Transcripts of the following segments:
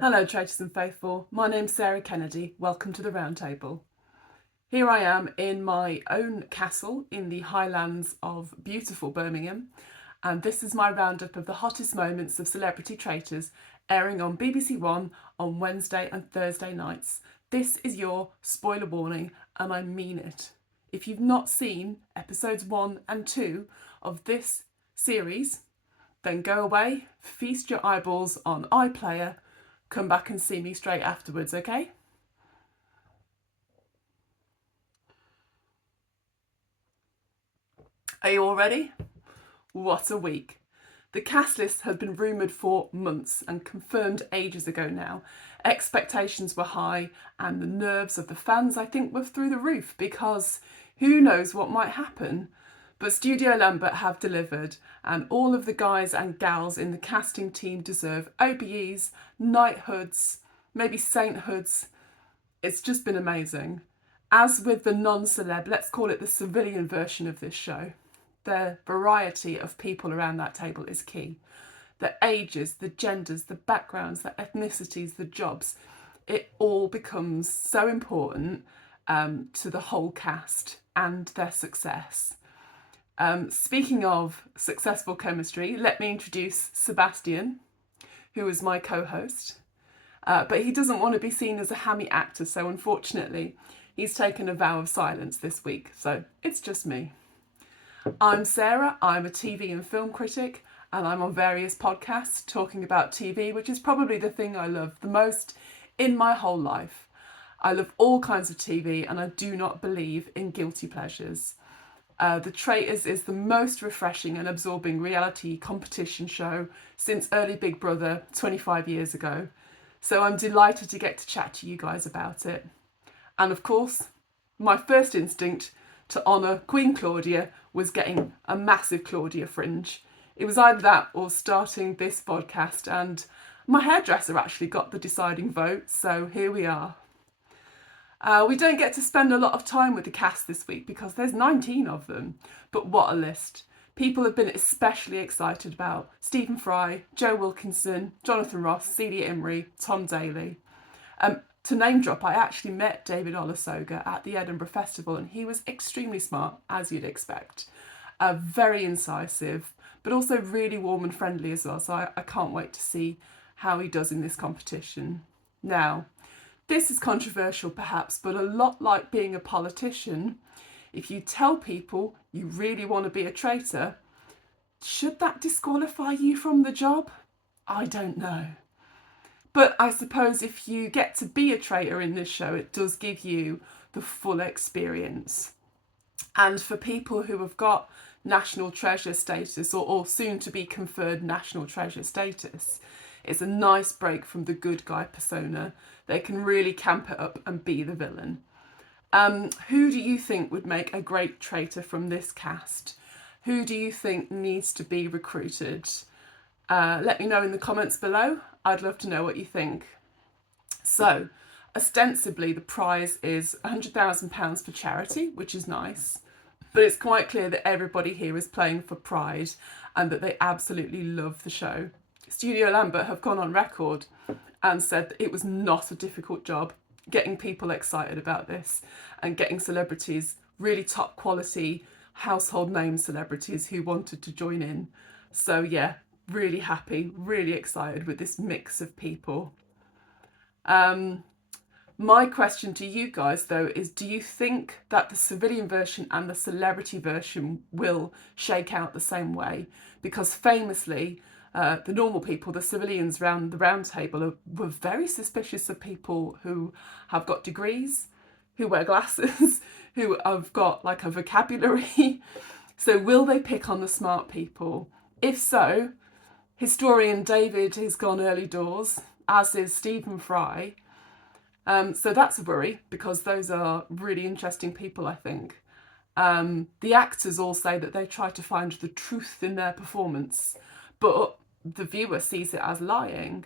Hello, Traitors and Faithful. My name's Sarah Kennedy. Welcome to the Round Table. Here I am in my own castle in the Highlands of beautiful Birmingham, and this is my roundup of the hottest moments of celebrity traitors airing on BBC One on Wednesday and Thursday nights. This is your spoiler warning, and I mean it. If you've not seen episodes 1 and 2 of this series, then go away, feast your eyeballs on iPlayer, come back and see me straight afterwards, okay? Are you all ready? What a week. The cast list had been rumoured for months and confirmed ages ago now. Expectations were high and the nerves of the fans, I think, were through the roof because who knows what might happen. But Studio Lambert have delivered, and all of the guys and gals in the casting team deserve OBEs, knighthoods, maybe sainthoods. It's just been amazing. As with the non-celeb, let's call it the civilian version of this show, the variety of people around that table is key. The ages, the genders, the backgrounds, the ethnicities, the jobs, it all becomes so important to the whole cast and their success. Speaking of successful chemistry, let me introduce Sebastian, who is my co-host. But he doesn't want to be seen as a hammy actor, so unfortunately, he's taken a vow of silence this week, so it's just me. I'm Sarah, I'm a TV and film critic, and I'm on various podcasts talking about TV, which is probably the thing I love the most in my whole life. I love all kinds of TV, and I do not believe in guilty pleasures. The Traitors is the most refreshing and absorbing reality competition show since early Big Brother 25 years ago. So I'm delighted to get to chat to you guys about it. And of course, my first instinct to honour Queen Claudia was getting a massive Claudia fringe. It was either that or starting this podcast, and my hairdresser actually got the deciding vote, so here we are. We don't get to spend a lot of time with the cast this week because there's 19 of them, but what a list. People have been especially excited about Stephen Fry, Joe Wilkinson, Jonathan Ross, Celia Imrie, Tom Daley. To name drop, I actually met David Olusoga at the Edinburgh Festival, and he was extremely smart, as you'd expect. Very incisive, but also really warm and friendly as well, so I can't wait to see how he does in this competition. Now, this is controversial perhaps, but a lot like being a politician, if you tell people you really want to be a traitor, should that disqualify you from the job? I don't know. But I suppose if you get to be a traitor in this show, it does give you the full experience. And for people who have got national treasure status or soon to be conferred national treasure status, it's a nice break from the good guy persona. They can really camp it up and be the villain. Who do you think would make a great traitor from this cast? Who do you think needs to be recruited? Let me know in the comments below. I'd love to know what you think. So, ostensibly the prize is £100,000 for charity, which is nice. But it's quite clear that everybody here is playing for pride and that they absolutely love the show. Studio Lambert have gone on record and said that it was not a difficult job getting people excited about this and getting celebrities, really top quality household name celebrities who wanted to join in. So yeah, really happy, really excited with this mix of people. My question to you guys though is, do you think that the civilian version and the celebrity version will shake out the same way? Because famously, the normal people, the civilians around the round table, were very suspicious of people who have got degrees, who wear glasses, who have got like a vocabulary. So will they pick on the smart people? If so, historian David has gone early doors, as is Stephen Fry. So that's a worry because those are really interesting people, I think. The actors all say that they try to find the truth in their performance, but the viewer sees it as lying.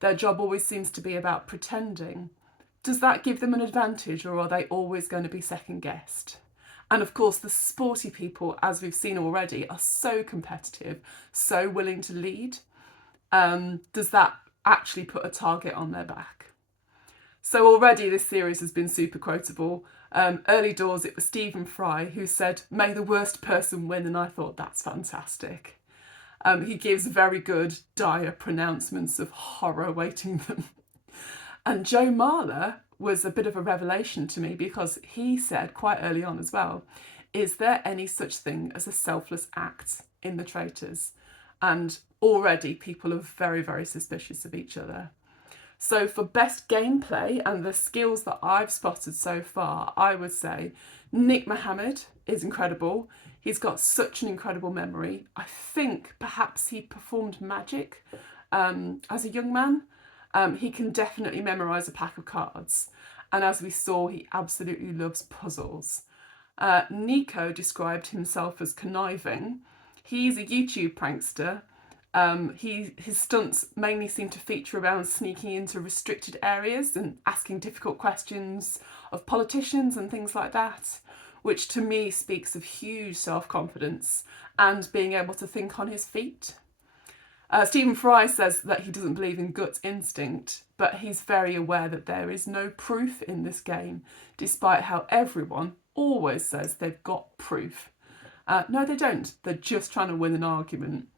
Their job always seems to be about pretending. Does that give them an advantage, or are they always going to be second guessed? And of course, the sporty people, as we've seen already, are so competitive, so willing to lead. Does that actually put a target on their back. So already this series has been super quotable. Early doors, it was Stephen Fry who said, "May the worst person win," and I thought that's fantastic. He gives very good, dire pronouncements of horror awaiting them. And Joe Marler was a bit of a revelation to me because he said quite early on as well, "Is there any such thing as a selfless act in the Traitors?" And already people are very, very suspicious of each other. So for best gameplay and the skills that I've spotted so far, I would say Nick Mohammed is incredible. He's got such an incredible memory. I think perhaps he performed magic as a young man. He can definitely memorise a pack of cards. And as we saw, he absolutely loves puzzles. Nico described himself as conniving. He's a YouTube prankster. His stunts mainly seem to feature around sneaking into restricted areas and asking difficult questions of politicians and things like that, which to me speaks of huge self-confidence and being able to think on his feet. Stephen Fry says that he doesn't believe in gut instinct, but he's very aware that there is no proof in this game, despite how everyone always says they've got proof. No, they don't. They're just trying to win an argument.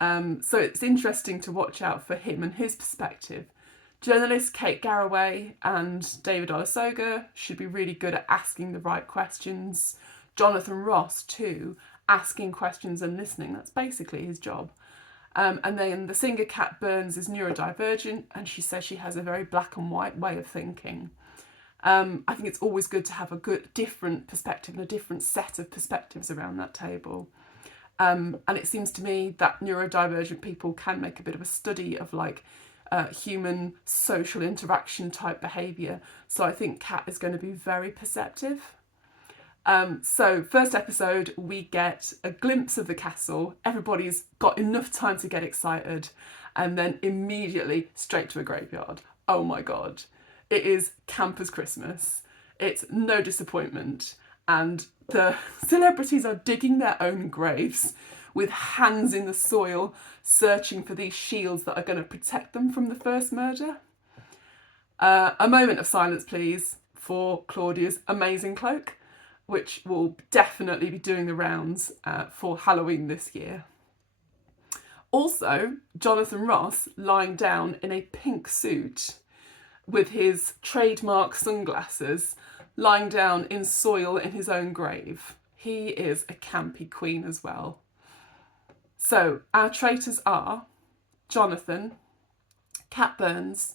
So it's interesting to watch out for him and his perspective. Journalists Kate Garraway and David Olusoga should be really good at asking the right questions. Jonathan Ross too, asking questions and listening. That's basically his job. And then the singer Kat Burns is neurodivergent, and she says she has a very black and white way of thinking. I think it's always good to have a good different perspective and a different set of perspectives around that table. And it seems to me that neurodivergent people can make a bit of a study of human social interaction type behaviour. So I think Kat is going to be very perceptive. So first episode, we get a glimpse of the castle. Everybody's got enough time to get excited, and then immediately straight to a graveyard. Oh my God. It is camp as Christmas. It's no disappointment. And the celebrities are digging their own graves with hands in the soil, searching for these shields that are going to protect them from the first murder. A moment of silence, please, for Claudia's amazing cloak, which will definitely be doing the rounds for Halloween this year. Also, Jonathan Ross lying down in a pink suit with his trademark sunglasses, lying down in soil in his own grave. He is a campy queen as well. So our traitors are Jonathan, Kat Burns,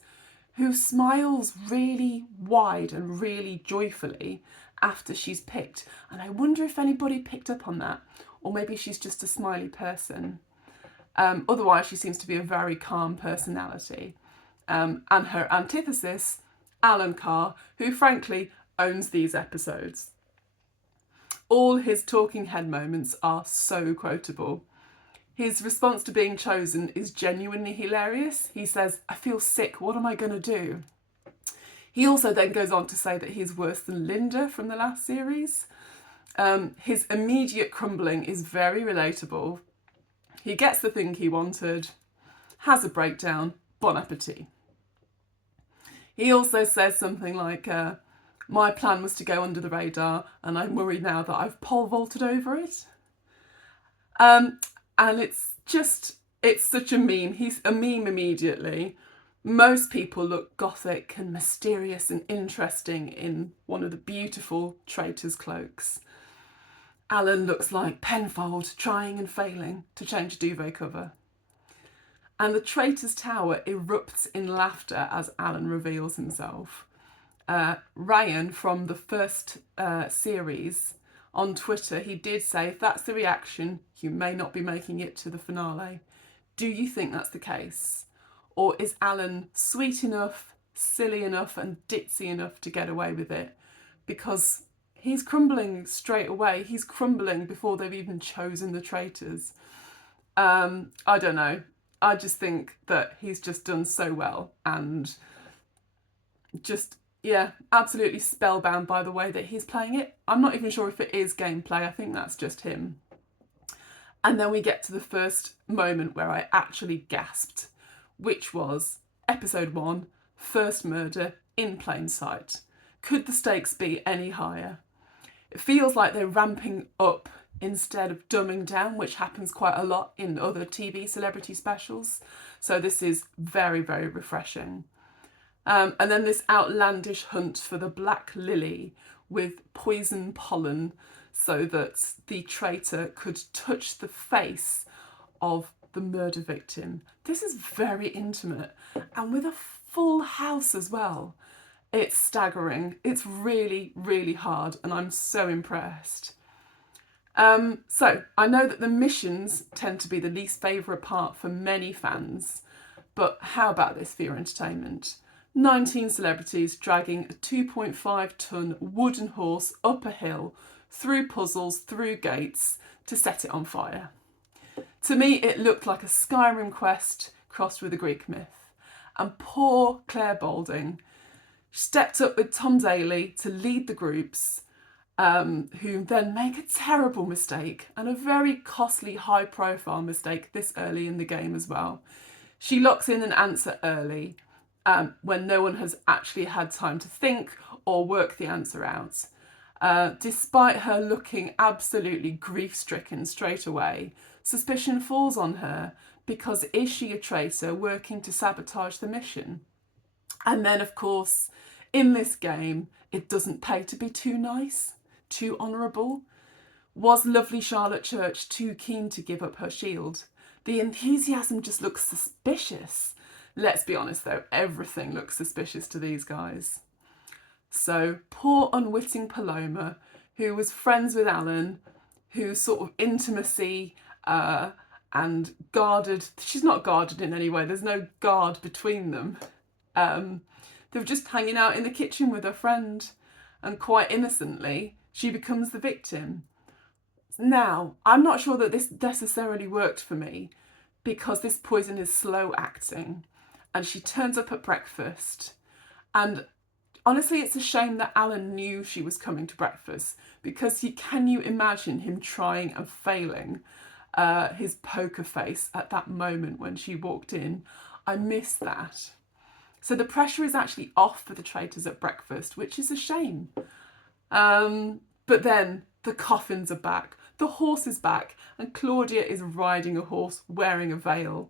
who smiles really wide and really joyfully after she's picked. And I wonder if anybody picked up on that, or maybe she's just a smiley person. Otherwise, she seems to be a very calm personality. And her antithesis, Alan Carr, who frankly owns these episodes. All his talking head moments are so quotable. His response to being chosen is genuinely hilarious. He says, "I feel sick, what am I going to do?" He also then goes on to say that he's worse than Linda from the last series. His immediate crumbling is very relatable. He gets the thing he wanted, has a breakdown, bon appetit. He also says something like, "My plan was to go under the radar, and I'm worried now that I've pole vaulted over it." And it's such a meme. He's a meme immediately. Most people look gothic and mysterious and interesting in one of the beautiful Traitors cloaks. Alan looks like Penfold trying and failing to change a duvet cover. And the Traitors Tower erupts in laughter as Alan reveals himself. Ryan from the first series on Twitter, he did say, if that's the reaction, you may not be making it to the finale. Do you think that's the case? Or is Alan sweet enough, silly enough and ditzy enough to get away with it? Because he's crumbling straight away. He's crumbling before they've even chosen the traitors. I don't know. I just think that he's just done so well and just, yeah, absolutely spellbound by the way that he's playing it. I'm not even sure if it is gameplay. I think that's just him. And then we get to the first moment where I actually gasped, which was Episode 1, first murder in plain sight. Could the stakes be any higher? It feels like they're ramping up instead of dumbing down, which happens quite a lot in other TV celebrity specials. So this is very, very refreshing. And then this outlandish hunt for the black lily with poison pollen so that the traitor could touch the face of the murder victim. This is very intimate and with a full house as well. It's staggering. It's really, really hard and I'm so impressed. So I know that the missions tend to be the least favourite part for many fans, but how about this for your entertainment? 19 celebrities dragging a 2.5-tonne wooden horse up a hill, through puzzles, through gates, to set it on fire. To me, it looked like a Skyrim quest crossed with a Greek myth. And poor Claire Balding stepped up with Tom Daley to lead the groups, who then make a terrible mistake, and a very costly, high-profile mistake this early in the game as well. She locks in an answer early, when no one has actually had time to think or work the answer out. Despite her looking absolutely grief-stricken straight away, suspicion falls on her because is she a traitor working to sabotage the mission? And then, of course, in this game, it doesn't pay to be too nice, too honourable. Was lovely Charlotte Church too keen to give up her shield? The enthusiasm just looks suspicious. Let's be honest though, everything looks suspicious to these guys. So poor unwitting Paloma, who was friends with Alan, whose sort of intimacy and guarded, she's not guarded in any way, there's no guard between them. They were just hanging out in the kitchen with her friend, and quite innocently, she becomes the victim. Now, I'm not sure that this necessarily worked for me because this poison is slow acting and she turns up at breakfast. And honestly, it's a shame that Alan knew she was coming to breakfast because can you imagine him trying and failing his poker face at that moment when she walked in? I miss that. So the pressure is actually off for the traitors at breakfast, which is a shame. But then the coffins are back, the horse is back, and Claudia is riding a horse wearing a veil.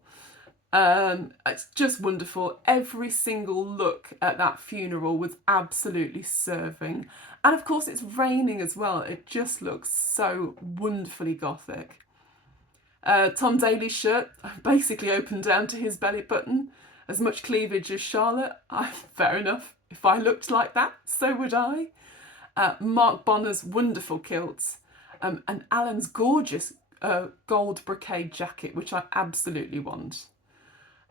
It's just wonderful. Every single look at that funeral was absolutely serving. And of course it's raining as well. It just looks so wonderfully gothic. Tom Daley's shirt basically opened down to his belly button. As much cleavage as Charlotte. Fair enough. If I looked like that, so would I. Mark Bonner's wonderful kilts, and Alan's gorgeous gold brocade jacket, which I absolutely want.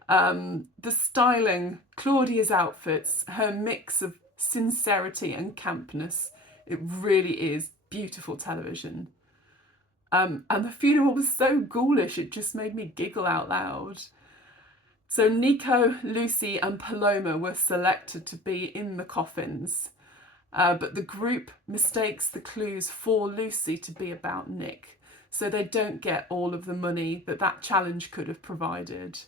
The styling, Claudia's outfits, her mix of sincerity and campness, it really is beautiful television. And the funeral was so ghoulish, it just made me giggle out loud. So Nico, Lucy and Paloma were selected to be in the coffins, but the group mistakes the clues for Lucy to be about Nick, so they don't get all of the money that challenge could have provided.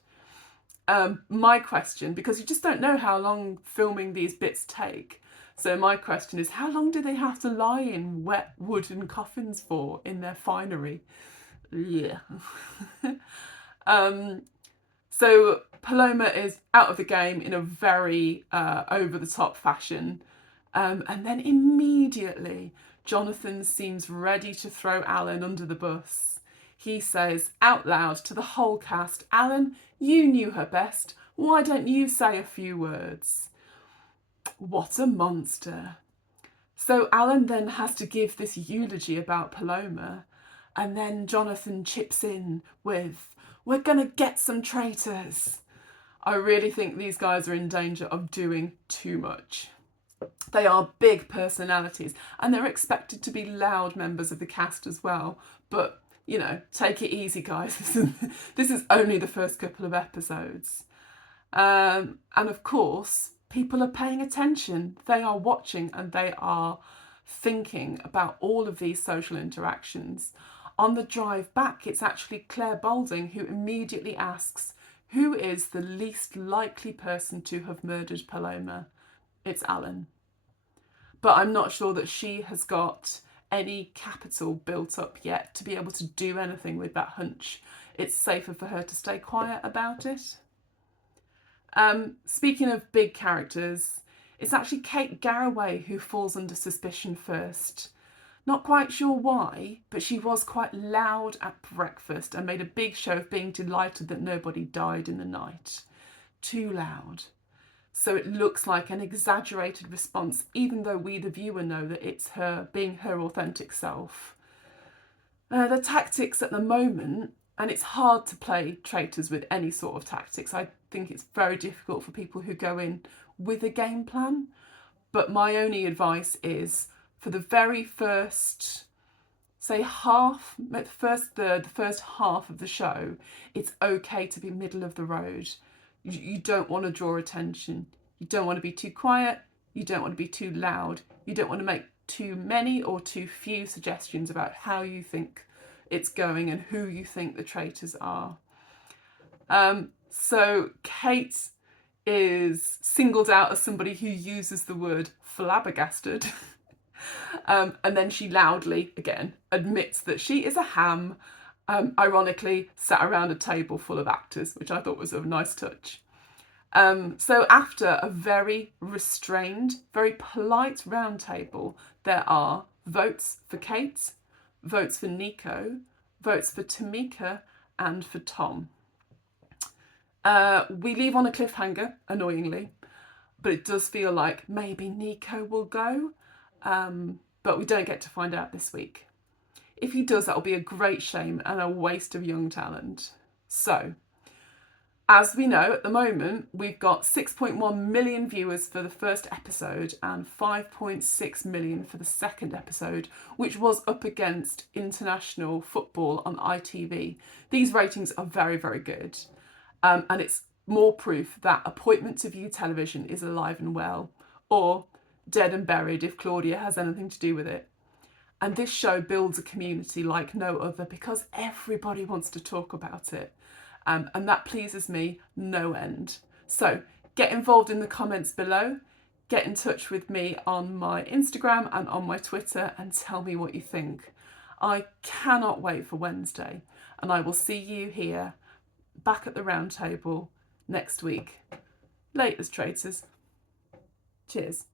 My question, because you just don't know how long filming these bits take, so my question is, how long do they have to lie in wet wooden coffins for in their finery? Yeah. So Paloma is out of the game in a very over-the-top fashion. And then immediately, Jonathan seems ready to throw Alan under the bus. He says out loud to the whole cast, Alan, you knew her best. Why don't you say a few words? What a monster. So Alan then has to give this eulogy about Paloma. And then Jonathan chips in with, we're going to get some traitors. I really think these guys are in danger of doing too much. They are big personalities and they're expected to be loud members of the cast as well. But, you know, take it easy, guys. This is only the first couple of episodes. And of course, people are paying attention. They are watching and they are thinking about all of these social interactions. On the drive back, it's actually Claire Balding who immediately asks, Who is the least likely person to have murdered Paloma? It's Alan. But I'm not sure that she has got any capital built up yet to be able to do anything with that hunch. It's safer for her to stay quiet about it. Speaking of big characters, it's actually Kate Garraway who falls under suspicion first. Not quite sure why, but she was quite loud at breakfast and made a big show of being delighted that nobody died in the night. Too loud. So it looks like an exaggerated response, even though we, the viewer, know that it's her being her authentic self. The tactics at the moment, and it's hard to play Traitors with any sort of tactics. I think it's very difficult for people who go in with a game plan. But my only advice is for the very first, say half, the first third, the first half of the show, it's okay to be middle of the road. You don't want to draw attention. You don't want to be too quiet. You don't want to be too loud. You don't want to make too many or too few suggestions about how you think it's going and who you think the traitors are. So Kate is singled out as somebody who uses the word flabbergasted. And then she loudly, again, admits that she is a ham, ironically sat around a table full of actors, which I thought was a nice touch. So after a very restrained, very polite round table, there are votes for Kate, votes for Nico, votes for Tamika, and for Tom. We leave on a cliffhanger, annoyingly, but it does feel like maybe Nico will go, but we don't get to find out this week. If he does, that'll be a great shame and a waste of young talent. So, as we know, at the moment, we've got 6.1 million viewers for the first episode and 5.6 million for the second episode, which was up against international football on ITV. These ratings are very, very good. And it's more proof that Appointment to View television is alive and well, or dead and buried if Claudia has anything to do with it. And this show builds a community like no other because everybody wants to talk about it. And that pleases me no end. So get involved in the comments below. Get in touch with me on my Instagram and on my Twitter and tell me what you think. I cannot wait for Wednesday, and I will see you here back at the round table next week. Laters, traitors. Cheers.